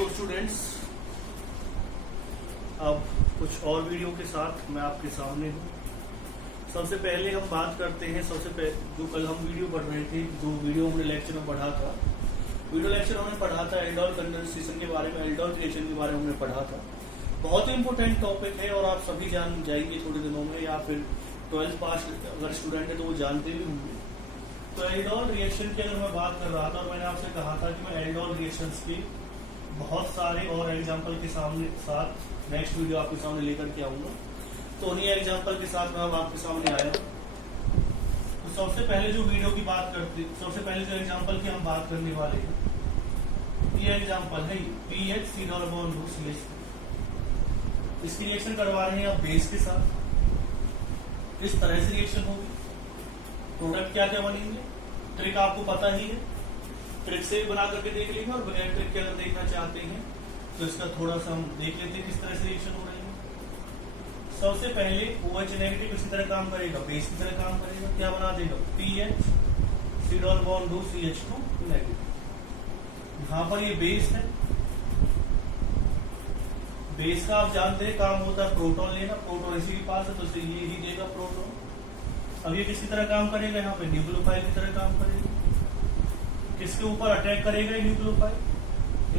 तो स्टूडेंट्स, अब कुछ और वीडियो के साथ मैं आपके सामने हूँ। सबसे पहले हम बात करते हैं, जो कल हम वीडियो पढ़ रहे थे, जो वीडियो हमने लेक्चर में पढ़ा था, वीडियो लेक्चर हमने पढ़ा था एल्डोल कंडेंसेशन के बारे में, एल्डोल क्रिएशन के बारे में हमने पढ़ा था। बहुत ही इंपॉर्टेंट टॉपिक है और आप सभी जान जाएंगे थोड़े दिनों में, या फिर 12th पास अगर स्टूडेंट है तो वो जानते भी होंगे। तो एल्डोल रिएक्शन की अगर मैं बात कर रहा था और मैंने आपसे कहा था कि मैं एल्डोल रिएक्शंस के बहुत सारे और एग्जाम्पल के साथ नेक्स्ट वीडियो आपके सामने लेकर के आऊंगा। तो उन्हीं एग्जाम्पल के साथ मैं आपके सामने आया। तो सबसे पहले जो वीडियो की बात करते, सबसे पहले जो एग्जाम्पल की हम बात करने वाले हैं, ये एग्जाम्पल है PHCOCH। इसकी रिएक्शन करवा रहे हैं आप बेस के साथ। इस तरह से रिएक्शन होगी। प्रोडक्ट क्या क्या बनेंगे, ट्रिक आपको पता ही है, ट्रिक से बना करके देख लेंगे, और बगैर ट्रिक के अगर देखना चाहते हैं तो इसका थोड़ा सा हम देख लेते हैं किस तरह से रिएक्शन हो रही है। सबसे पहले OH नेगेटिव इसी तरह काम करेगा, बेस की तरह काम करेगा। क्या बना देगा, PHCOCH2 नेगेटिव। यहाँ पर ये बेस है, बेस का आप जानते हैं काम होता है प्रोटॉन लेना, प्रोटॉन इसी के पास है तो इसे ये ही देगा प्रोटॉन। अब ये किसकी तरह काम करेगा, यहाँ पे न्यूक्लियोफाइल की तरह काम करेगा। किसके ऊपर अटैक करेगा ये न्यूक्लियोफाइल,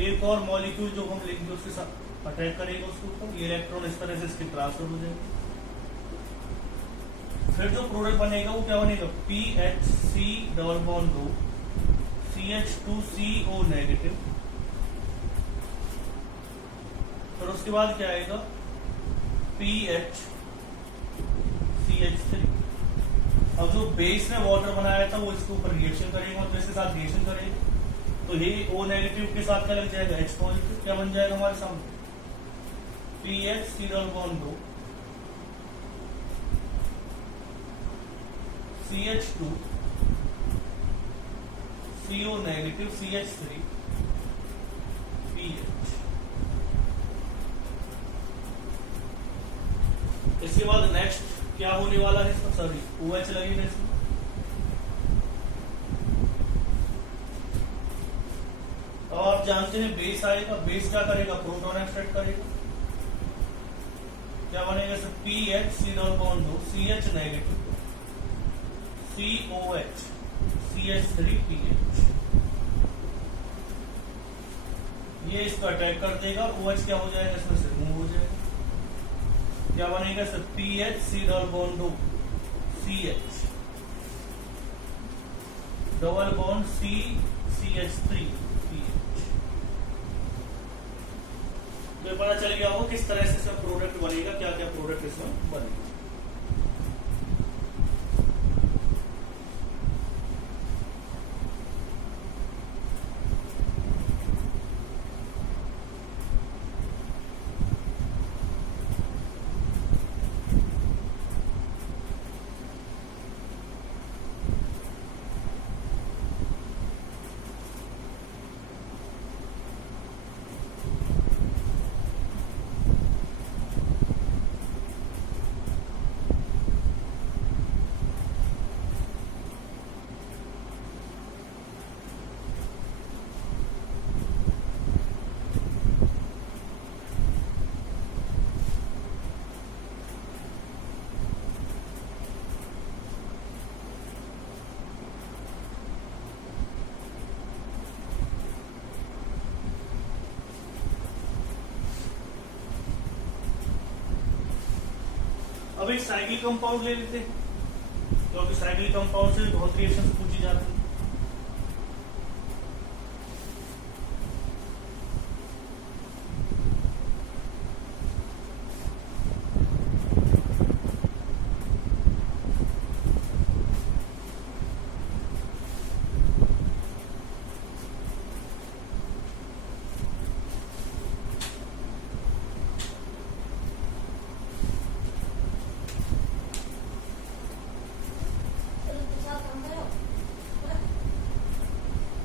एक और मॉलिक्यूल जो हम लेंगे उसके साथ अटैक करेगा उसके ऊपर, ये इलेक्ट्रॉन इस तरह से इसके ट्रांसफर हो जाएगा। फिर जो प्रोडक्ट बनेगा वो क्या बनेगा, PHC2 CH2CO नेगेटिव। फिर उसके बाद क्या आएगा, PHCH3। अब जो बेस ने वाटर बनाया था वो इसके ऊपर रिएक्शन करेगा, तो इसके साथ रिएक्शन करेगा, तो ये O नेगेटिव के साथ क्या लग जाएगा, H पॉजिटिव। क्या बन जाएगा हमारे सामने, PHCOCH2 CH2 CO negative CH3 PH। इसके बाद नेक्स्ट क्या होने वाला है इसमें, सॉरी OH लगेगा इसमें। तो आप जानते हैं बेस आएगा, बेस क्या करेगा, प्रोटॉन एक्सट्रैक्ट करेगा। क्या बनेगा sir, PHCOCH2 CH negative COH CH3 PH। ये इसको अटैक कर देगा, OH क्या हो जाएगा इसमें से रिमूव हो जाएगा। क्या बनेगा sir, PHCOCH double bond CH3 PH। तो पता चल गया होगा किस तरह से इसका प्रोडक्ट बनेगा, क्या क्या प्रोडक्ट इसमें बनेगा। अब एक साइक्लिक कंपाउंड ले लेते हैं, क्योंकि साइक्लिक कंपाउंड से बहुत रिएक्शन पूछी जाती है।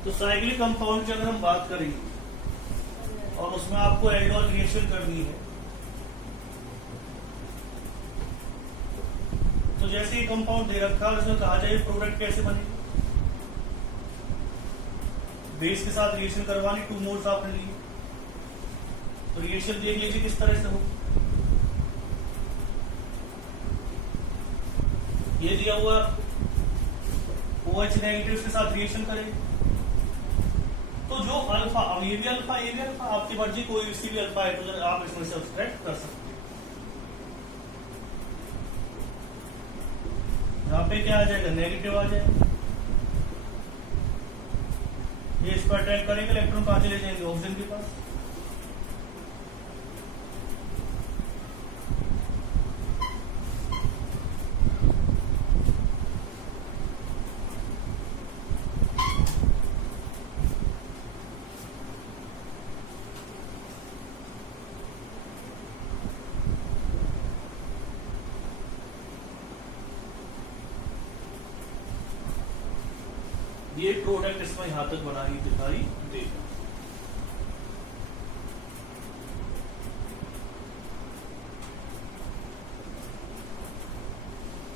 तो साइक्लिक कंपाउंड की अगर हम बात करेंगे और उसमें आपको एल्डोल रिएक्शन करनी है, तो जैसे ही कंपाउंड दे रखा है उसमें कहा जाए प्रोडक्ट कैसे बनेगा, बेस के साथ रिएक्शन करवानी, 2 मोल्स आपने लिए, तो रिएक्शन देख लीजिए किस तरह से हो। ये दिया हुआ OH नेगेटिव के साथ रिएक्शन करेगा, तो जो अल्फा, अब ये भी अल्फा ये भी अल्फा, आपकी मर्जी कोई सी भी अल्फा हाइड्रोजन आप इसमें से सब्सट्रैक्ट कर सकते हैं। यहाँ पे क्या आ जाएगा, नेगेटिव आ जाएगा। ये इस पर अटैक करेंगे, इलेक्ट्रॉन कहां चले जाएंगे, ऑक्सीजन के पास। ये प्रोडक्ट इसमें यहां तक बना ही दिखाई देगा।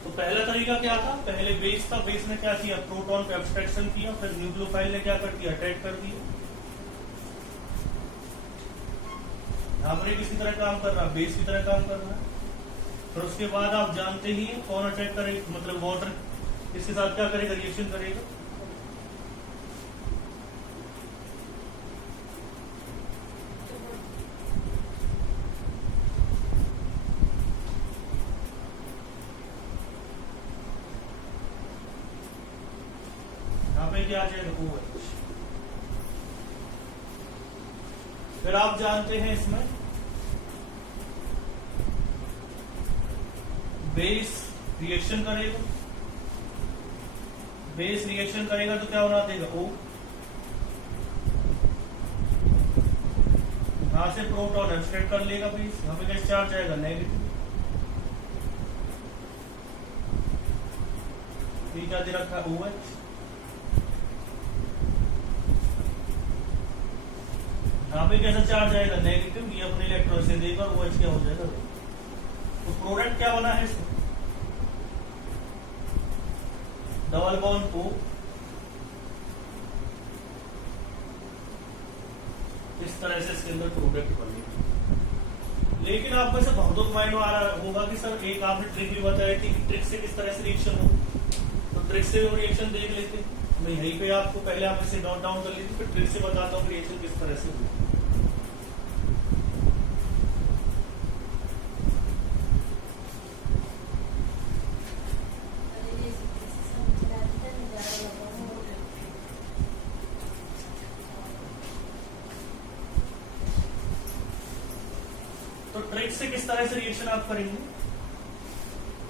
तो पहला तरीका क्या था, पहले बेस था, बेस ने क्या किया, प्रोटॉन का एब्स्ट्रैक्शन किया, फिर न्यूक्लियोफाइल ने क्या कर दिया, अटैक कर दिया। हमने किसी तरह काम कर रहा है, बेस की तरह काम कर रहा है। फिर उसके बाद आप जानते ही कौन अटैक करेगा, मतलब वाटर इसके साथ क्या करेगा, रिएक्शन करेगा। क्या आ जाएगा, OH। फिर आप जानते हैं इसमें बेस रिएक्शन करेगा, बेस रिएक्शन करेगा तो क्या बना देगा, O। यहां से प्रोटॉन एब्स्ट्रैक्ट कर लेगा बेस, यहां पे क्या चार्ज आएगा, नेगेटिव। ये क्या दे रखा है, OH। यहाँ पे कैसा चार्ज आएगा, नेगेटिव। ये अपने इलेक्ट्रॉन से देकर OH क्या हो जाएगा। तो प्रोडक्ट क्या बना है इसमें, डबल बॉन्ड O। इस तरह से इसके अंदर प्रोडक्ट बनेगा। लेकिन आप में से बहुतों को माइंड में आ रहा होगा कि सर एक आपने ट्रिक भी बताई थी कि ट्रिक से किस तरह से रिएक्शन हो, तो ट्रिक से भी रिएक्शन देख लेते। मैं यहीं पे आपको पहले आप इसे नोट डाउन कर लीजिए, फिर ट्रिक से बताता हूँ रिएक्शन किस तरह से हो। तो ट्रिक से किस तरह से रिएक्शन आप करेंगे,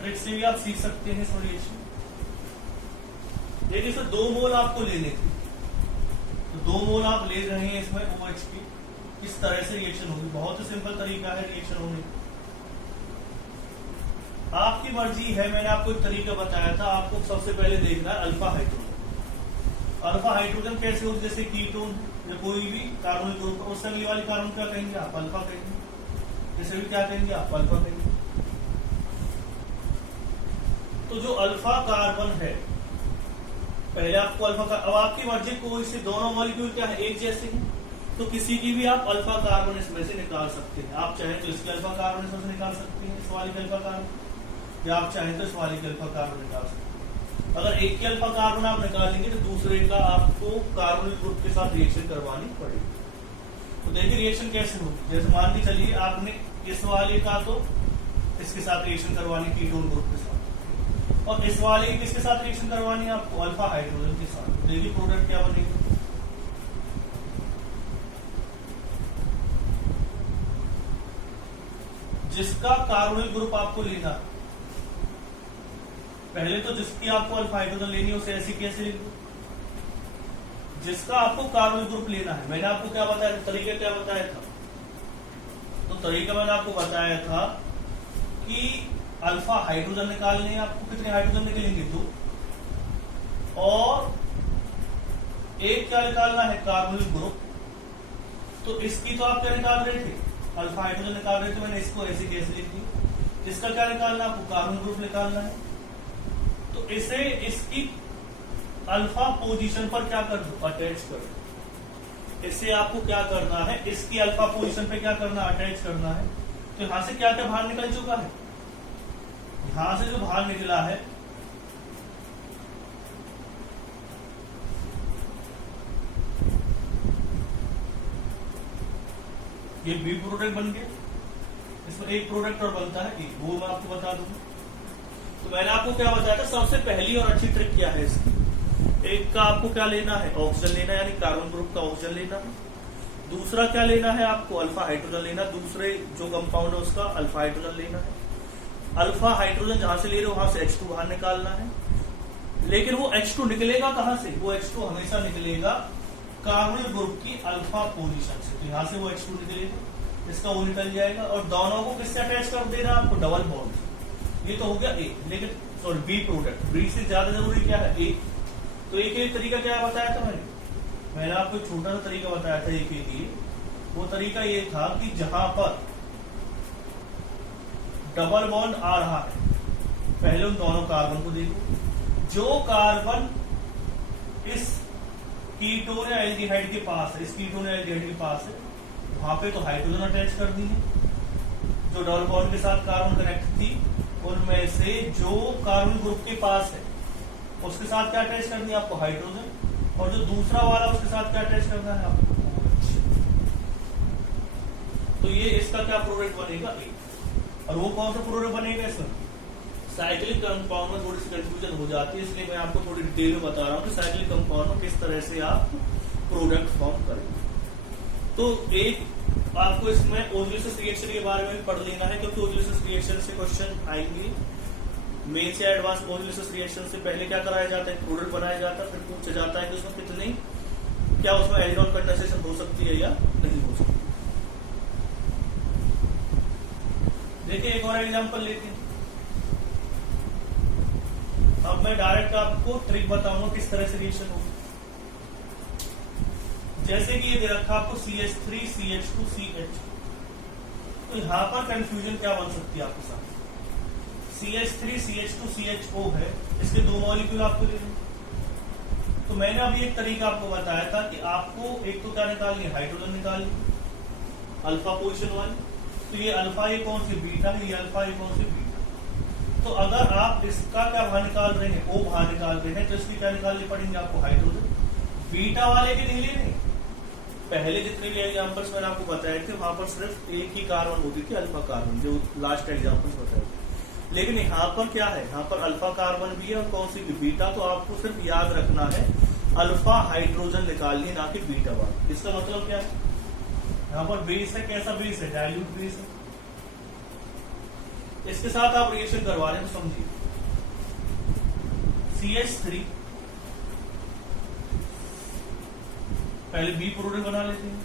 ट्रिक से भी आप सीख सकते हैं इसमें रिएक्शन। देखिए सर 2 मोल आपको लेने थे, तो 2 मोल आप ले रहे हैं इसमें OH की, किस तरह से रिएक्शन होगी। बहुत ही सिंपल तरीका है रिएक्शन होने का, आपकी मर्जी है। मैंने आपको एक तरीका बताया था, आपको सबसे पहले देखना है अल्फा हाइड्रोजन। अल्फा हाइड्रोजन कैसे होगी, जैसे कीटोन या कोई भी कार्बन ग्रुप, उससे अगली वाली कार्बन क्या कहेंगे आप, अल्फा कहेंगे। जैसे भी क्या कहेंगे आप, अल्फा कहेंगे। तो जो अल्फा कार्बन है, पहले आपको अल्फा का, अब आपकी मर्जी कोई से दोनों मॉलिक्यूल क्या है, एक जैसे हैं, तो किसी की भी आप अल्फा कार्बन इसमें से निकाल सकते हैं। आप चाहें तो इसकी अल्फा कार्बन इसमें से निकाल सकते हैं, इस वाली अल्फा कार्बन, या आप चाहें तो इस वाली अल्फा कार्बन निकाल सकते हैं। अगर एक की अल्फा कार्बन आप निकालेंगे तो दूसरे का आपको कार्बोनिल ग्रुप के साथ रिएक्शन करवानी पड़ेगी। तो देखिए रिएक्शन कैसे होगी, जैसे मान के चलिए आपने इस वाले का तो इसके साथ रिएक्शन करवानी कीटोन ग्रुप के साथ, और इस वाले की किसके साथ रिएक्शन करवानी है आपको, अल्फा हाइड्रोजन के साथ। देखिए प्रोडक्ट क्या बनेगा, जिसका कार्बोनिल ग्रुप आपको लेना, पहले तो जिसकी आपको अल्फा हाइड्रोजन लेनी है उसे ऐसी कैसे लिख दो, जिसका आपको कार्बोनिल ग्रुप लेना है। मैंने आपको क्या बताया था, तरीका क्या बताया था, तो तरीका मैंने आपको बताया था कि अल्फा हाइड्रोजन निकालने हैं आपको। कितने हाइड्रोजन निकलेंगे, 2, और एक क्या निकालना है, कार्बोनिल ग्रुप। तो इसकी तो आप क्या निकाल रहे थे, अल्फा हाइड्रोजन निकाल रहे थे, मैंने इसको ऐसे कैसे लिख दी। इसका क्या निकालना, आपको कार्बोनिल ग्रुप निकालना है, तो इसे इसकी अल्फा पोजीशन पर क्या कर दो, अटैच कर दो। इससे आपको क्या करना है, इसकी अल्फा पोजीशन पे क्या करना, अटैच करना है। तो यहां से क्या क्या बाहर निकल चुका है, यहां से जो बाहर निकला है ये बी प्रोडक्ट बन गया, इसमें एक प्रोडक्ट और बनता है एक, वो मैं आपको बता दूंगा। तो मैंने आपको क्या बताया था, सबसे पहली और अच्छी ट्रिक क्या है इसकी, एक का आपको क्या लेना है, ऑक्सीजन लेना है, यानी कार्बन ग्रुप का ऑक्सीजन लेना है। दूसरा क्या लेना है आपको, अल्फा हाइड्रोजन लेना, दूसरे जो कंपाउंड है उसका अल्फा हाइड्रोजन लेना है। अल्फा हाइड्रोजन जहां से ले रहे हो वहां से H2 बाहर निकालना है। लेकिन वो H2 निकलेगा कहां से, वो H2 हमेशा निकलेगा कार्बन ग्रुप की अल्फा पोजीशन से। तो यहां से वो H2 निकलेगा, इसका वो निकल जाएगा, और दोनों को किससे अटैच कर देना आपको, डबल बॉन्ड। ये तो हो गया ए, लेकिन सॉरी बी प्रोडक्ट, बी से ज्यादा जरूरी क्या है, ए। तो एक तरीका क्या बताया था मैंने आपको एक छोटा सा तरीका बताया था एक के लिए। वो तरीका ये था कि जहां पर डबल बॉन्ड आ रहा है, पहले उन दोनों कार्बन को देखो, जो कार्बन इस कीटोन या एल्डिहाइड के पास है, इस कीटोन या एल्डिहाइड के पास है, वहां पे तो हाइड्रोजन अटैच कर दी है। जो डबल बॉन्ड के साथ कार्बन कनेक्ट थी उनमें से जो कार्बन ग्रुप के पास है उसके साथ क्या अटैच करनी है आपको, हाइड्रोजन, और जो दूसरा वाला उसके साथ क्या अटैच करना है आपको, तो ये इसका क्या प्रोडक्ट बनेगा, एक। और वो कौन सा प्रोडक्ट बनेगा इसमें, साइक्लिक कंपाउंड में थोड़ी सी कंफ्यूजन हो जाती है, इसलिए मैं आपको थोड़ी डिटेल में बता रहा हूँ कि साइक्लिक कंपाउंड में किस तरह से आप प्रोडक्ट फॉर्म करेंगे। तो एक आपको इसमें ओजोलिसिस रिएक्शन के बारे में पढ़ लेना है, क्योंकि ओजोलिसिस रिएक्शन से क्वेश्चन आएंगे। मेन से एडवांस ओजोलिसिस रिएक्शन से पहले क्या कराया जाता है, प्रोडक्ट बनाया जाता है, फिर पूछा जाता है कि उसमें कितनी, क्या उसमें एल्डिहाइड कंडेंसेशन हो सकती है या नहीं हो सकती। देखिए एक और एग्जांपल लेते हैं। अब मैं डायरेक्ट आपको ट्रिक बताऊंगा किस तरह से रिएक्शन होगी। जैसे कि ये दे रखा आपको CH3 CH2 CH, तो यहां पर कंफ्यूजन क्या बन सकती है आपके साथ, CH3 CH2 CHO है, इसके दो मॉलिक्यूल आपको ले लें। तो मैंने अभी एक तरीका आपको बताया था कि आपको एक तो क्या निकालनी है, हाइड्रोजन निकालनी, अल्फा पोजीशन वाली। तो ये अल्फा, ये कौन सी बीटा है, ये अल्फा, ये कौन सी बीटा। तो अगर आप इसका क्या बाहर निकाल रहे हैं, O बाहर निकाल रहे हैं, तो इसकी क्या निकालनी पड़ेंगे आपको, हाइड्रोजन। बीटा वाले के नहीं लेने, पहले जितने भी एग्जाम्पल्स मैंने आपको बताए थे वहां पर सिर्फ एक ही कार्बन होती थी, अल्फा कार्बन, जो लास्ट एग्जाम्पल्स बताए थे। लेकिन यहाँ पर क्या है, यहाँ पर अल्फा कार्बन भी है और कौन सी भी बीटा। तो आपको सिर्फ याद रखना है अल्फा हाइड्रोजन निकालनी, ना कि बीटा वाला। इसका मतलब क्या है, यहाँ पर बेस है, कैसा बेस है, डाइल्यूट बेस है। इसके साथ आप रिएक्शन करवा रहे हैं तो समझिए, CH3 पहले बी प्रोडक्ट बना लेते हैं,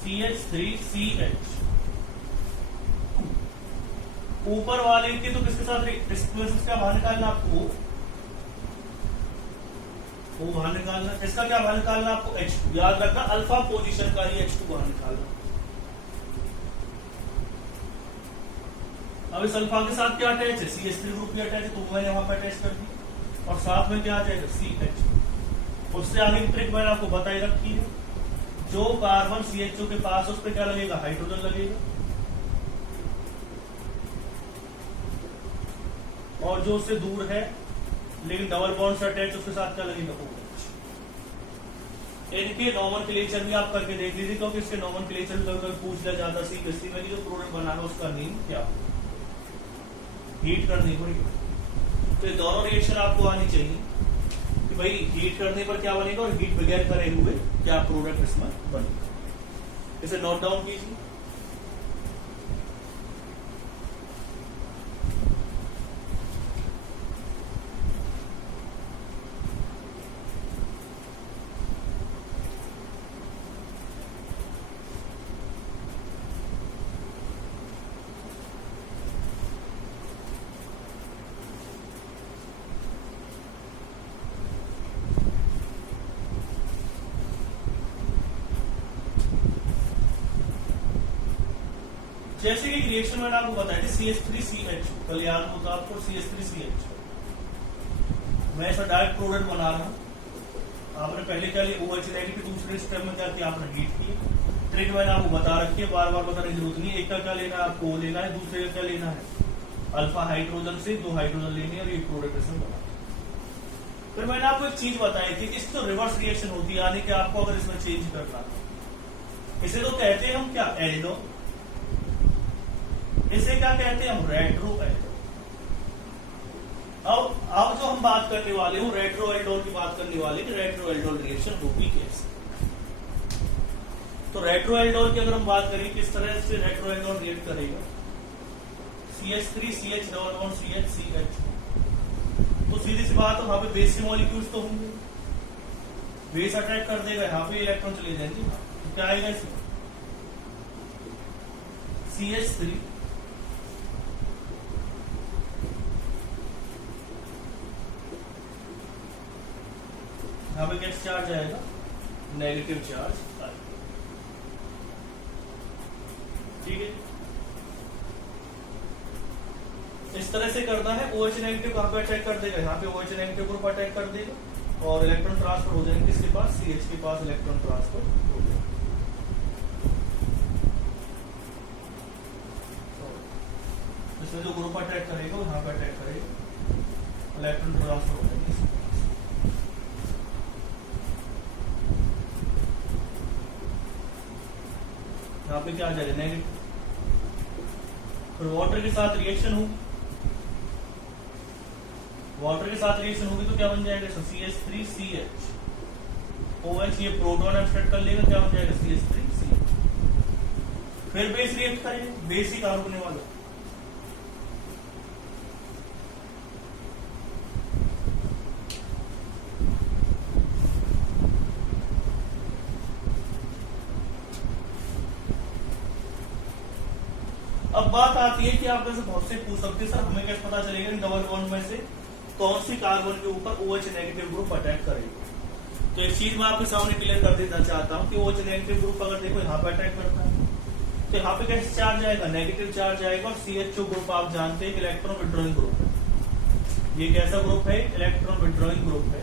CH3CH, ऊपर वाले के तो किसके साथ क्या बाहर निकालना आपको, वो बाहर निकालना। इसका क्या बाहर निकालना आपको, H2। याद रखना अल्फा पोजीशन का ही H2 बाहर निकालना। अब इस अल्फा के साथ क्या अटैच है, CH3 ग्रुप की अटैच है, तो मैंने वहां पर अटैच कर दी, और साथ में क्या आ जाएगा, CH। उससे आगे की ट्रिक मैंने आपको बताई रखी है, जो कार्बन CHO के पास उस पर क्या लगेगा, हाइड्रोजन लगेगा, और जो उससे दूर है लेकिन डबल बॉन्ड से अटैच, उसके साथ क्या लगेगा, OH। इनके नॉमेनक्लेचर भी आप करके देख लीजिए, क्योंकि इसके नॉमेनक्लेचर भी कभी पूछ लिया जाता है CBSE में, जो प्रोडक्ट बना है उसका नेम क्या, हीट करनी पड़ेगी। तो ये दोनों रिएक्शन आपको आनी चाहिए कि भाई हीट करने पर क्या बनेगा, और हीट बगैर करे हुए क्या प्रोडक्ट इसमें बनेगा। इसे नोट डाउन कीजिए। जैसे कि रिएक्शन मैंने आपको बताया थी CH3CH, कल याद होता आपको, CH3CH। मैं ऐसा डायरेक्ट प्रोडक्ट बना रहा हूं, आपने पहले क्या लिया OH नेगेटिव, दूसरे स्टेप में क्या किया आपने हीट किया। ट्रिक मैंने आपको बता रखी है, बार बार बताने की जरूरत नहीं है। एक का क्या लेना है आपको, वो लेना है, दूसरे का क्या लेना है अल्फा हाइड्रोजन से 2 हाइड्रोजन लेनी है और ये प्रोडक्ट इसमें बना। फिर मैंने आपको एक चीज बताई थी, इसको रिवर्स रिएक्शन होती है, यानी कि आपको अगर इसमें चेंज करना है, इसे तो कहते हैं हम क्या एल्डोन, इसे क्या कहते हैं हम रेट्रो एल्डोन। अब जो हम बात करने वाले हूँ रेट्रो एल्डोन की बात करने वाले कि रेट्रो एल्डोन रिएक्शन होगी कैसे। तो रेट्रो एल्डोन की अगर हम बात करें किस तरह से रेट्रो एल्डोन रिएक्ट करेगा, CH3CH डबल बॉन्ड CH तो सीधी सी बात है वहां पे बेस के मॉलिक्यूल्स तो होंगे, बेस अटैक कर देगा, यहाँ पे इलेक्ट्रॉन चले जाएंगे, तो क्या आएगा इसमें CH3 यहाँ पे कैसे चार्ज आएगा, नेगेटिव चार्ज आएगा। ठीक है, इस तरह से करना है। OH नेगेटिव कहां पे अटैक कर देगा, यहाँ पे OH नेगेटिव ग्रुप अटैक कर देगा और इलेक्ट्रॉन ट्रांसफर हो जाएंगे किसके पास, CH के पास इलेक्ट्रॉन ट्रांसफर हो जाएगा। इसमें जो ग्रुप अटैक करेगा वो यहाँ पे अटैक करेगा, इलेक्ट्रॉन ट्रांसफर हो जाएंगे। यहाँ पे क्या आ जाएगा नेगेटिव, फिर वाटर के साथ रिएक्शन होगी, वाटर के साथ रिएक्शन होगी तो क्या बन जाएगा CH3CH OH, ये प्रोटॉन एब्स्ट्रैक्ट कर लेगा, क्या बन जाएगा CH3CH। फिर बेस रिएक्ट करेगा, बेस ही कहां रुकने वाला, अब बात आती है कि आप में से बहुत से पूछ सकते हैं सर हमें कैसे पता चलेगा इन डबल बॉन्ड में से कौन सी कार्बन के ऊपर OH नेगेटिव ग्रुप अटैक करेगा। तो एक चीज मैं आपके सामने क्लियर कर देना चाहता हूं कि OH नेगेटिव ग्रुप अगर देखो यहाँ पे अटैक करता है तो यहाँ पे कैसे चार्ज आएगा, नेगेटिव चार्ज आएगा। और CHO ग्रुप आप जानते हैं इलेक्ट्रॉन विड्रॉइंग ग्रुप है, ये कैसा ग्रुप है, इलेक्ट्रॉन विड्रॉइंग ग्रुप है।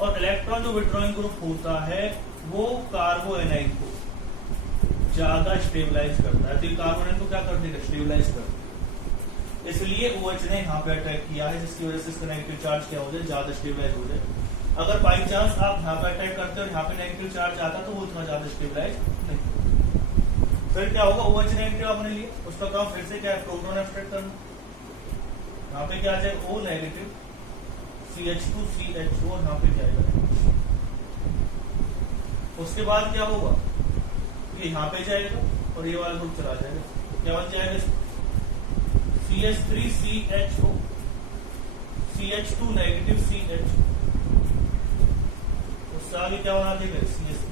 और इलेक्ट्रॉन जो विड्रॉइंग ग्रुप होता है वो कार्बो एनाइन को ज्यादा स्टेबलाइज करता है, तो कार्बोनेट को क्या कर देगा, स्टेबलाइज कर देगा। इसलिए OH ने यहाँ पे अटैक किया है, जिसकी वजह से इसका नेगेटिव चार्ज क्या हो जाए, ज्यादा स्टेबलाइज हो जाए। अगर बाई चांस आप यहाँ पे अटैक करते हो और यहाँ पे नेगेटिव चार्ज आता तो वो उतना ज्यादा स्टेबलाइज नहीं। फिर क्या होगा, OH नेगेटिव आपने लिया, उसका काम फिर से क्या है, प्रोटॉन एब्स्ट्रैक्ट करना। यहाँ पे क्या आ जाएगा O नेगेटिव CH2CH और यहाँ पे क्या आएगा। उसके बाद क्या होगा, यहाँ पे जाएगा और ये वाला ग्रुप चला जाएगा, क्या बन जाएगा CH3CHO CH2 नेगेटिव CH, उससे आगे क्या बना देगा CH3CH।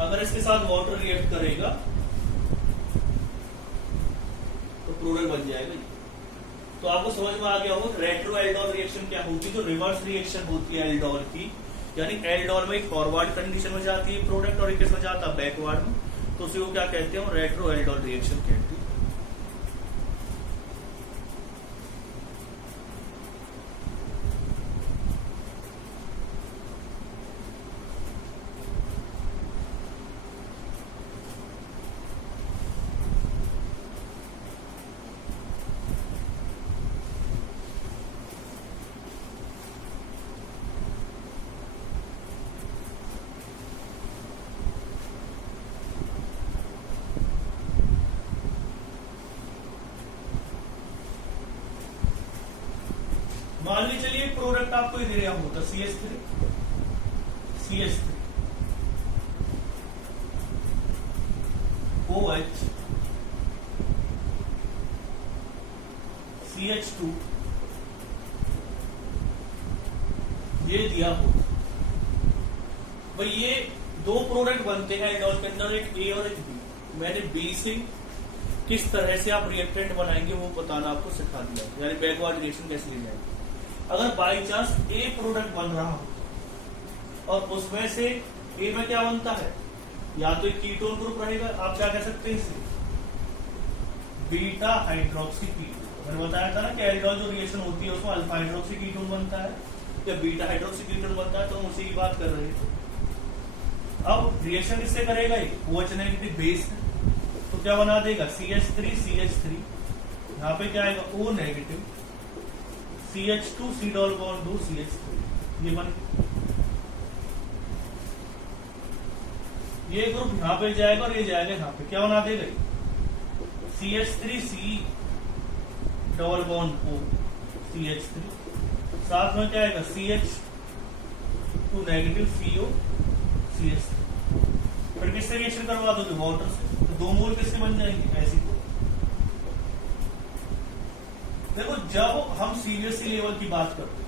अगर इसके साथ वाटर रिएक्ट करेगा तो प्रोडक्ट बन जाएगा। तो आपको समझ में आ गया होगा रेट्रो एल्डोन रिएक्शन क्या होती है, जो रिवर्स रिएक्शन होती है एल्डोन की, यानी एल्डोन में एक फॉरवर्ड कंडीशन में जाती है प्रोडक्ट और एक किसमें जाता है, बैकवर्ड में, तो उसे वो क्या कहते हैं, रेट्रो एल्डोन रिएक्शन कहते हैं। मान ली चलिए प्रोडक्ट आपको दे रहा होता CH3 OH CH2 ये दिया होता। भाई ये दो प्रोडक्ट बनते हैं एल्डोन के अंदर, एक A और एक B। मैंने B से किस तरह से आप रिएक्टेंट बनाएंगे वो बताना आपको सिखा दिया, यानी बैकवर्ड रिएक्शन कैसे ले जाएंगे। अगर बाई चांस A प्रोडक्ट बन रहा हो और उसमें से A में क्या बनता है, या तो एक कीटोन ग्रुप रहेगा, आप क्या कह सकते हैं इसे बीटा हाइड्रोक्सी कीटोन। मैंने बताया था ना कि एल्डोल जो रिएक्शन होती है उसमें अल्फा हाइड्रोक्सी कीटोन बनता है या बीटा हाइड्रोक्सी कीटोन बनता है, तो हम उसी की बात कर रहे थे। अब रिएक्शन किससे करेगा ये? OH नेगेटिव बेस है, तो क्या बना देगा? CH3 CH3, यहाँ पे क्या आएगा? O negative CH2 C double bond 2 CH3, ये बन ये ग्रुप यहाँ पे जाएगा और ये जाएगा यहाँ पे, क्या बना देगा? CH3 C double bond O CH3, साथ में क्या आएगा? CH2 negative CO CH3। फिर किससे रिएक्शन करवा दोगे? वाटर से, तो 2 मोल किससे बन जाएंगे? ऐसी को देखो, जब हम सीबीएसई लेवल की बात करते हैं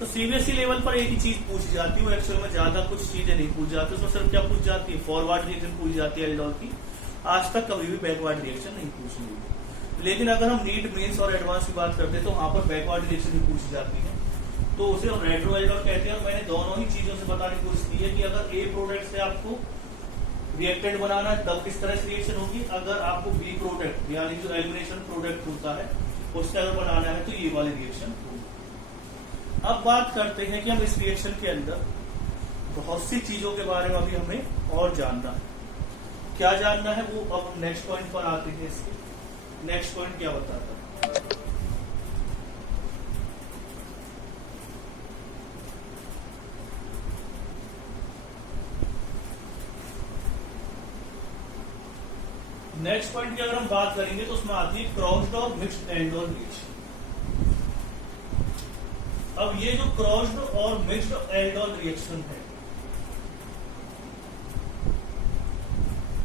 तो सीबीएसई लेवल पर एक ही चीज पूछी जाती है, वो एक्चुअल में ज्यादा कुछ चीजें नहीं पूछ जाती, उसमें सिर्फ क्या पूछ जाती है? फॉरवर्ड रिएक्शन पूछ जाती है एल्डोल की। आज तक कभी भी बैकवर्ड रिएक्शन नहीं पूछी गई। लेकिन अगर हम नीट, मेंस और एडवांस की बात करते हैं तो वहां पर बैकवर्ड रिएक्शन भी पूछी जाती है, तो उसे हम रेट्रो एल्डोल कहते हैं। और मैंने दोनों ही चीजों से बताने की कोशिश की है कि अगर ए प्रोडक्ट से आपको रिएक्टेंट बनाना है तब किस तरह से रिएक्शन होगी, अगर आपको बी प्रोडक्ट यानी जो एलिमिनेशन प्रोडक्ट होता है उससे अगर बनाना है तो ये वाली रिएक्शन होगी। अब बात करते हैं कि हम इस रिएक्शन के अंदर बहुत सी चीजों के बारे में अभी हमें और जानना है। क्या जानना है वो अब नेक्स्ट पॉइंट पर आते हैं। इसके नेक्स्ट पॉइंट क्या बताता है? नेक्स्ट पॉइंट की अगर हम बात करेंगे तो उसमें आती है क्रॉस्ड और मिक्स्ड एल्डोल रिएक्शन। अब ये जो क्रॉस्ड और मिक्स्ड एल्डोल रिएक्शन है,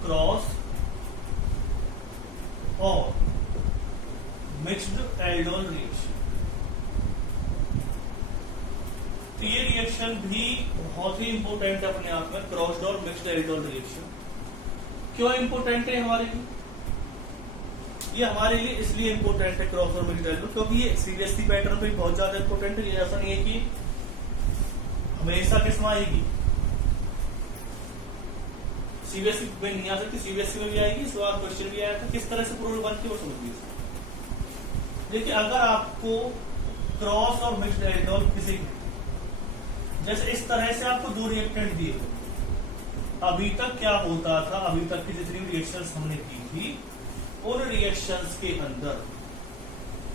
क्रॉस और मिक्स्ड एल्डोल रिएक्शन, तो ये रिएक्शन भी बहुत ही इंपॉर्टेंट है अपने आप में। क्रॉस्ड और मिक्स्ड एल्डोल रिएक्शन क्यों इंपॉर्टेंट है हमारे लिए? ये हमारे लिए इसलिए इंपॉर्टेंट है क्रॉस और मिक्स्ड एल्डोल, क्योंकि ये सीबीएसई पैटर्न पे बहुत ज्यादा इंपॉर्टेंट है। ये ऐसा नहीं है कि हमेशा किसमें आएगी, सीबीएसई में नहीं आ सकती, सीबीएसई में भी आएगी। इस बार क्वेश्चन भी आया था किस तरह से प्रोडक्ट बनती है वो समझिए। देखिए, अगर आपको क्रॉस और मिक्स्ड एल्डोल किसी जैसे इस तरह से आपको 2 रिएक्टेंट दिए, अभी तक क्या होता था, अभी तक की जितनी रिएक्शंस हमने की थी उन रिएक्शंस के अंदर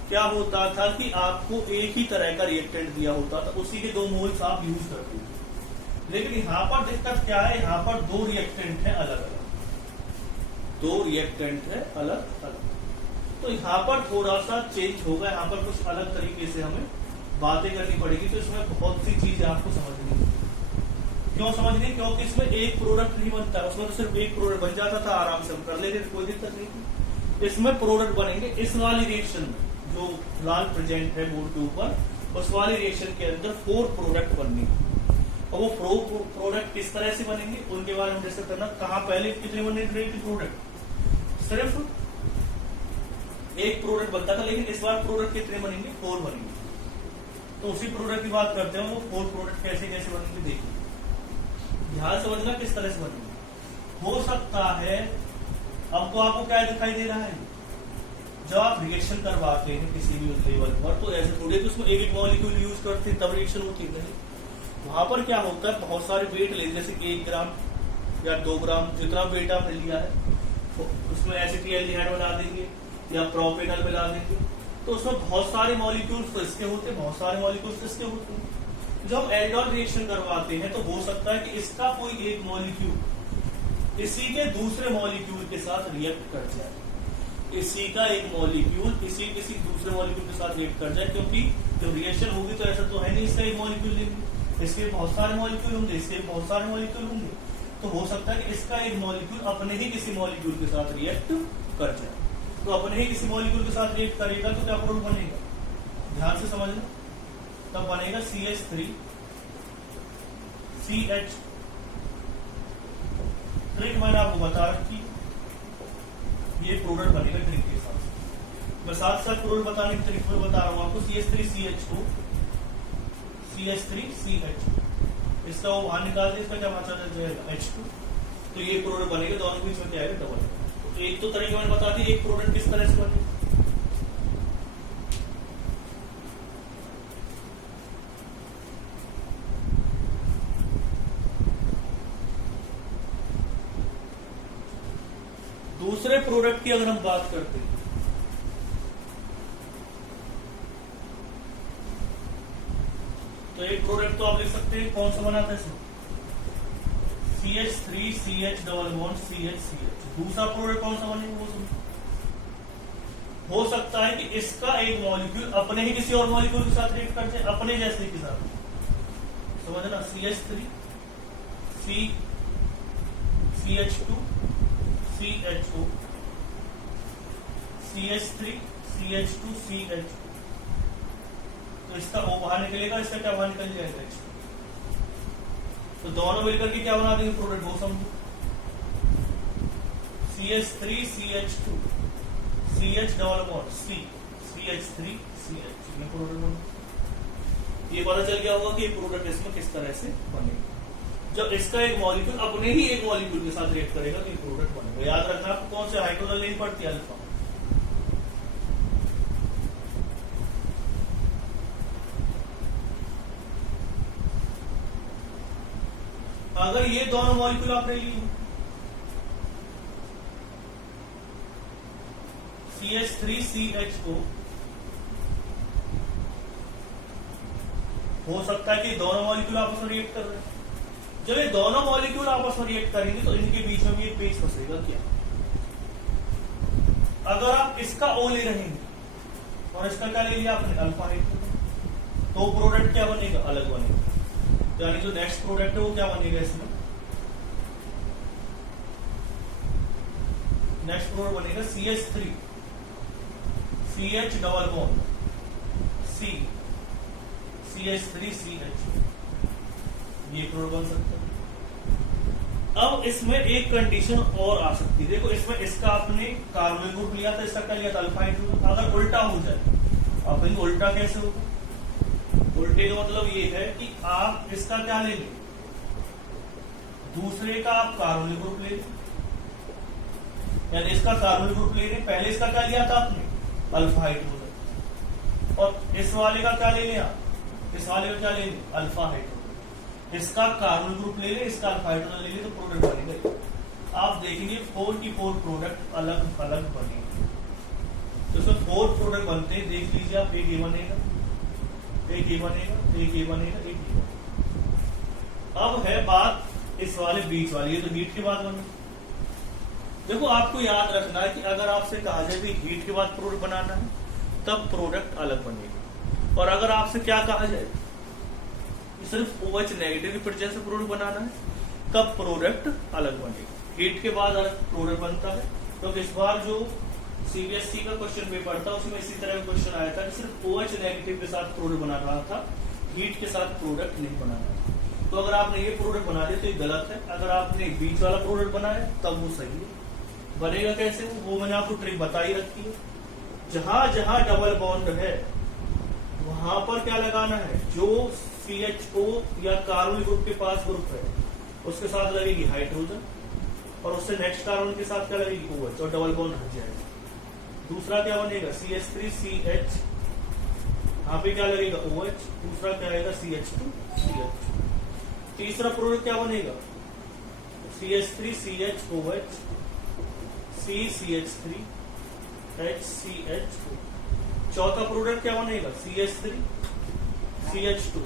क्या होता था कि आपको एक ही तरह का रिएक्टेंट दिया होता था, उसी के 2 मोल्स आप यूज करते थे। लेकिन यहां पर दिक्कत क्या है? यहां पर 2 रिएक्टेंट है अलग अलग, 2 रिएक्टेंट है अलग अलग, तो यहां पर थोड़ा सा चेंज होगा, यहां पर कुछ अलग तरीके से हमें बातें करनी पड़ेगी। तो इसमें बहुत सी चीजें आपको समझनी है। क्यों समझनी? क्योंकि इसमें एक प्रोडक्ट नहीं बनता, उसमें तो सिर्फ एक प्रोडक्ट बन जाता था, आराम से हम कर लेते थे, कोई दिक्कत नहीं थी। इसमें प्रोडक्ट बनेंगे। इस वाली रिएक्शन में जो लाल प्रेजेंट है बोर्ड के ऊपर, उस वाली रिएक्शन के अंदर 4 प्रोडक्ट बनने, और वो प्रोडक्ट किस तरह से बनेंगे उनके बारे में डिस्कस करना। कहाँ पहले कितने बने थे प्रोडक्ट? सिर्फ एक प्रोडक्ट बनता था, लेकिन इस बार प्रोडक्ट कितने बनेंगे? 4 बनेंगे। तो उसी प्रोडक्ट की बात करते हैं, वो 4 प्रोडक्ट कैसे कैसे बनेंगे देखिए, ध्यान समझना किस तरह से बनेंगे। हो सकता है अब तो आपको क्या दिखाई दे रहा है, जब आप रिएक्शन करवाते हैं किसी भी लेवल पर, तो ऐसे थोड़ी कि उसमें एक मॉलिक्यूल यूज करते हैं तब रिएक्शन होती है। वहां पर क्या होता है, बहुत सारे वेट ले, जैसे 1 ग्राम या 2 ग्राम, जितना वेट आपने लिया है तो उसमें एसिटिल्डिहाइड बना देंगे या प्रोपेनॉल मिला देंगे, तो उसमें बहुत सारे मॉलिक्यूल्स तो इसके होते हैं, बहुत सारे मॉलिक्यूल्स इसके होते हैं। जब हम एल्डोल रिएक्शन करवाते हैं तो हो सकता है कि इसका कोई एक मॉलिक्यूल इसी के दूसरे मॉलिक्यूल के साथ रिएक्ट कर जाए, इसी का एक मॉलिक्यूल किसी दूसरे मॉलिक्यूल के साथ रिएक्ट कर जाए, क्योंकि जब रिएक्शन होगी तो ऐसा तो है नहीं इसका एक मॉलिक्यूल लेंगे, इसके बहुत सारे मॉलिक्यूल होंगे, इसके बहुत सारे मॉलिक्यूल होंगे, तो हो सकता है कि इसका एक मॉलिक्यूल अपने ही किसी मॉलिक्यूल के साथ रिएक्ट कर जाए। तो अपने ही किसी मॉलिक्यूल के साथ रिएक्ट करेगा तो क्या प्रोडक्ट बनेगा, ध्यान से समझना, तब बनेगा CH3 CH। ट्रिक मैंने आपको बता रखी, ये प्रोडक्ट बनेगा ट्रिक के साथ। मैं साथ साथ प्रोडक्ट बताने की ट्रिक में बता रहा हूं आपको। CH3 CH2 CH3 CH, इसका वो बाहर निकाल दे, इसका क्या बचा जाएगा H2, तो ये प्रोडक्ट बनेगा, दोनों के बीच में क्या आएगा, डबल। तो एक तो तरीके मैंने बता दी, एक प्रोडक्ट किस तरह से बने। दूसरे प्रोडक्ट की अगर हम बात करते हैं तो एक प्रोडक्ट तो आप लिख सकते हैं कौन सा बनाता है इसमें, CH3 CH double bond CH CH। दूसरा प्रोडक्ट कौन सा बनेगा वो समझो। हो सकता है कि इसका एक मॉलिक्यूल अपने ही किसी और मॉलिक्यूल के साथ रिएक्ट कर जाए, अपने जैसे के साथ, समझना। CH3 CH2 CHO CH3 CH2 CHO। तो इसका O बाहर निकलेगा, इसका क्या बाहर निकल जाएगा H। तो दोनों मिलकर के क्या बना देंगे प्रोडक्ट, वो समझो। CH3 CH2 CH double bond C CH3 CH, ये प्रोडक्ट बना। ये पता चल गया होगा कि प्रोडक्ट इसमें किस तरह से बनेगा। जब इसका एक मॉलिक्यूल अपने ही एक मॉलिक्यूल के साथ रिएक्ट करेगा तो ये प्रोडक्ट बनेगा। याद रखना आपको कौन से हाइड्रोजन लेनी पड़ती है, अल्फा। अगर ये दोनों मॉलिक्यूल आपने लिए CH3 CH को, हो सकता है कि दोनों मॉलिक्यूल आपस में रिएक्ट कर रहे हैं। जब ये दोनों मॉलिक्यूल आपस में रिएक्ट करेंगे तो इनके बीच में भी एक पेच फंसेगा क्या। अगर आप इसका O ले रहे हैं और इसका क्या ले लिया आपने, अल्फा हाइड्रोजन, तो प्रोडक्ट क्या बनेगा, अलग बनेगा। यानी जो नेक्स्ट प्रोडक्ट है वो क्या बनेगा इसमें, नेक्स्ट प्रोडक्ट बनेगा CH3 CH double bond C CH3 CH, ये प्रोडक्ट बन सकता है। अब इसमें एक कंडीशन और आ सकती है, देखो इसमें इसका आपने कार्बोनिल ग्रुप लिया था, इसका क्या लिया था, अल्फा हाइड्रोजन। अगर उल्टा हो जाए, अब उल्टा कैसे होगा, उल्टे का मतलब ये है कि आप इसका क्या ले लें, दूसरे का आप कार्बोनिल ग्रुप ले लें, यानी इसका कार्बोनिल ग्रुप ले लें। पहले इसका क्या लिया था आपने, अल्फा हाइड्रोजन, और इस वाले का क्या ले लिया, इस वाले का क्या ले लें, अल्फा हाइड्रोजन। इसका कार्बोनिल ग्रुप ले ले, इसका अल्फा हाइड्रोजन ले ले, तो प्रोडक्ट बनेगा। आप देखेंगे 4 की 4 प्रोडक्ट अलग अलग बनेंगे। तो इसमें 4 प्रोडक्ट बनते हैं, देख लीजिए आप। एक ये बनेगा, एक ये बनेगा, एक ये बनेगा, एक ये बनेगा। अब है बात इस वाले बीच वाली, ये तो हीट के बाद बनेगा। देखो आपको याद रखना है कि अगर आपसे कहा जाए कि हीट के बाद प्रोडक्ट बनाना है तब प्रोडक्ट अलग बनेगा, और अगर आपसे क्या कहा जाए सिर्फ OH नेगेटिव प्रेजेंस से प्रोडक्ट बनाना है तब प्रोडक्ट अलग बनेगा। हीट के बाद अलग प्रोडक्ट बनता है। तो इस बार जो CBSE का क्वेश्चन पेपर था उसमें इसी तरह का क्वेश्चन आया था कि सिर्फ OH नेगेटिव के साथ प्रोडक्ट बना रहा था, हीट के साथ प्रोडक्ट नहीं बनाना था। तो अगर आपने ये प्रोडक्ट बना दिया तो ये गलत है, अगर आपने बीच वाला प्रोडक्ट बनाया तब वो सही है। बनेगा कैसे वो मैंने आपको ट्रिक बताई रखी है। जहां जहां डबल बॉन्ड है वहां पर क्या लगाना है, जो CHO या कार्बोनिल ग्रुप के पास ग्रुप है उसके साथ लगेगी हाइड्रोजन, और उससे नेक्स्ट कार्बन के साथ क्या लगेगी, OH, और डबल बॉन्ड हट जाएगा। दूसरा क्या बनेगा, CH3 CH, यहाँ पे क्या लगेगा, OH, दूसरा क्या आएगा, CH2 CH। तीसरा प्रोडक्ट क्या बनेगा, CH3 CH OH C CH3 H CH। चौथा प्रोडक्ट क्या बनेगा, CH3 CH2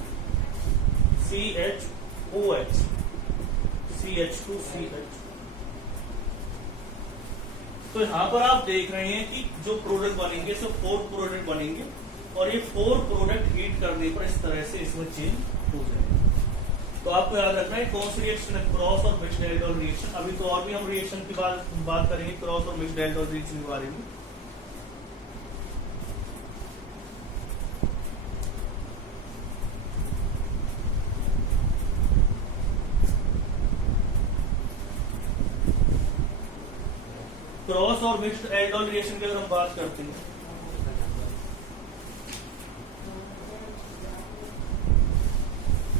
CH OH CH2 CH। तो यहां पर आप देख रहे हैं कि जो प्रोडक्ट बनेंगे सो 4 प्रोडक्ट बनेंगे, और ये 4 प्रोडक्ट हीट करने पर इस तरह से इसमें चेंज हो जाएगा। तो आपको याद रखना है कौन सी रिएक्शन है, क्रॉस और मिक्स्ड एल्कोहल रिएक्शन। अभी तो और भी हम रिएक्शन की बात करेंगे क्रॉस और मिक्स्ड एल्कोहल रिएक्शन के बारे में। क्रॉस और मिक्स्ड एल्कोहल रिएक्शन की अगर हम बात करते हैं,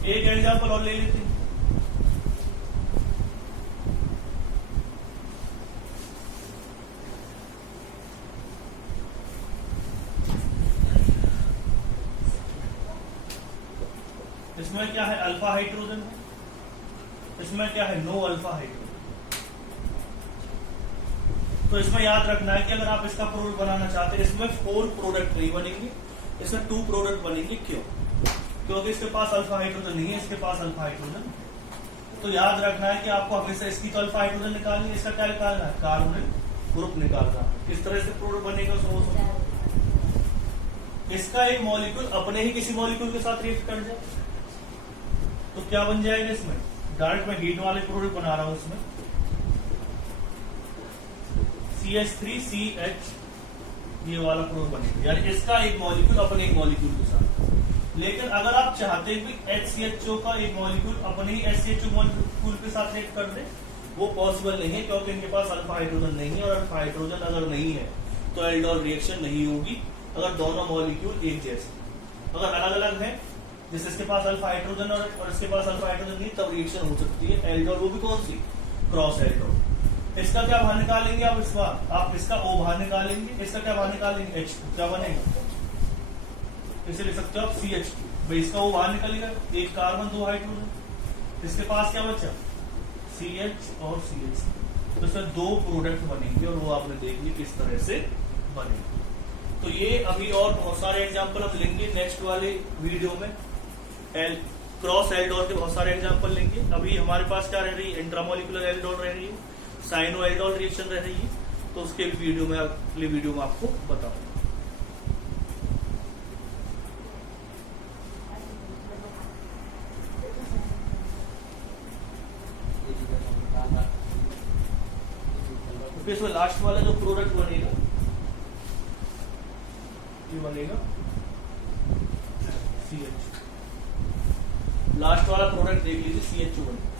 एक एग्जाम्पल और ले लेते हैं। इसमें क्या है, अल्फा हाइड्रोजन है, इसमें क्या है, नो अल्फा हाइड्रोजन। तो इसमें याद रखना है कि अगर आप इसका प्रोडक्ट बनाना चाहते हैं, इसमें 4 प्रोडक्ट नहीं बनेंगे, इसमें 2 प्रोडक्ट बनेंगे। क्यों? क्योंकि इसके पास अल्फा हाइड्रोजन नहीं है, इसके पास अल्फा हाइड्रोजन। तो याद रखना है कि आपको हमेशा इसकी तो अल्फा हाइड्रोजन निकालनी है, इसका क्या निकालना है, कार्बोनिल ग्रुप निकालना है। किस तरह से प्रोडक्ट बनेगा सोचो। इसका एक मॉलिक्यूल अपने ही किसी मॉलिक्यूल के साथ रिएक्ट कर जाए तो क्या बन जाएगा, इसमें डायरेक्ट मैं हीट वाले प्रोडक्ट बना रहा हूं, इसमें CH3CH ये वाला प्रोडक्ट बनेगा, यानी इसका एक मॉलिक्यूल अपने एक मॉलिक्यूल के साथ। लेकिन अगर आप चाहते हैं कि HCHO का एक मॉलिक्यूल अपने ही HCHO मॉलिक्यूल के साथ रिएक्ट कर दे, वो पॉसिबल नहीं है, क्योंकि इनके पास अल्फा हाइड्रोजन नहीं है, और अल्फा हाइड्रोजन अगर नहीं है तो एल्डोल रिएक्शन नहीं होगी। अगर दोनों मॉलिक्यूल एक जैसे, अगर अलग अलग है, जैसे इसके पास अल्फा हाइड्रोजन और इसके पास अल्फा हाइड्रोजन नहीं, तब रिएक्शन हो सकती है एल्डोल, वो भी कौन सी, क्रॉस एल्डोल। इसका क्या बाहर निकालेंगे आप, आप इसका O बाहर निकालेंगे, इसका क्या बाहर निकालेंगे, H, क्या बनेगा, इसे लिख सकते हो आप CH2। भाई इसका O बाहर निकलेगा, एक कार्बन 2 हाइड्रोजन, इसके पास क्या बचा, CH और CH। तो इसमें 2 प्रोडक्ट बनेंगे, और वो आपने देखिए किस तरह से बनेंगे। तो ये अभी और बहुत सारे एग्जाम्पल हम लेंगे नेक्स्ट वाले वीडियो में, क्रॉस एल्डोल के बहुत सारे एग्जाम्पल लेंगे। अभी हमारे पास क्या रह रही है, इंट्रामोलिकुलर एल्डोल रह रही है, साइनो एल्डोल रिएक्शन रह रही है, तो उसके भी वीडियो में, अगली वीडियो में आपको बताऊंगा। तो इसमें लास्ट वाला जो प्रोडक्ट बनेगा, ये बनेगा CH, लास्ट वाला प्रोडक्ट देख लीजिए CH2 बनेगा।